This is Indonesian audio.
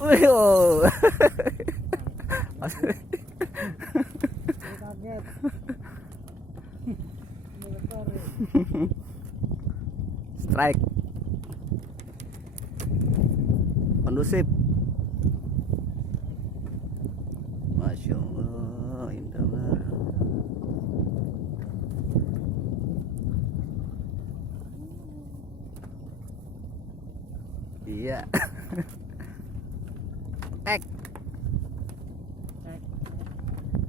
Wih, oh. Kaget. Strike. Kondusif. Masya Allah, indah banget. Iya. Tek.